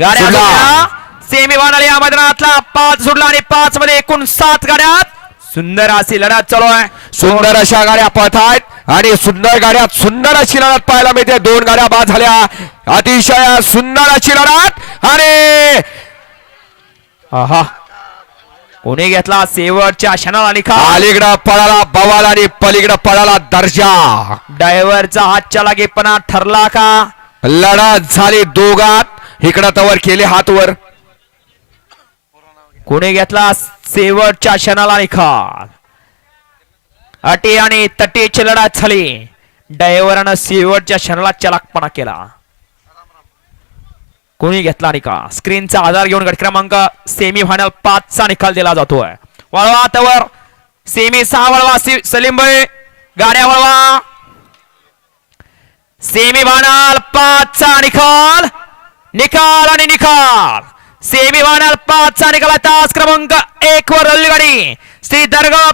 गाड्या. सेमी या मैदानातला पाच सुटला आणि पाच मध्ये एकूण सात गाड्यात सुंदर अशी लढत चालू आहे. सुंदर अशा गाड्या पळत आहेत आणि सुंदर गाड्यात सुंदर अशी लढत पाहायला मिळते. दोन गाड्या बाद झाल्या. अतिशय सुंदर अशी लढत आणि आहा. कोणी घेतला शेवटच्या क्षणाला निकाल? अलीकडं पळाला बवाल आणि पलीकडं पळाला दर्जा. ड्रायव्हरचा हातच्या लागेपणा ठरला का? लढत झाली दोघात. इकडं केले हात वर. कोणी घेतला? शेवटच्या क्षणाला निकाल अटी आणि तटीची लढत झाली. ड्रायव्हरनं शेवटच्या क्षणाला चलाकपणा केला. कोणी घेतला निकाल? स्क्रीनचा आधार घेऊन गट क्रमांक सेमी फायनल पाचचा निकाल दिला जातोय. वळवा त्यावर सेमी सहा वळवा. सलीम भाई गाड्या वळवा. सेमी फायनल पाचचा निकाल. निकाल आणि निकाल सेमी फायनल पाचचा निकाल तास क्रमांक एक वर रल्ली गाडी श्री दर्गा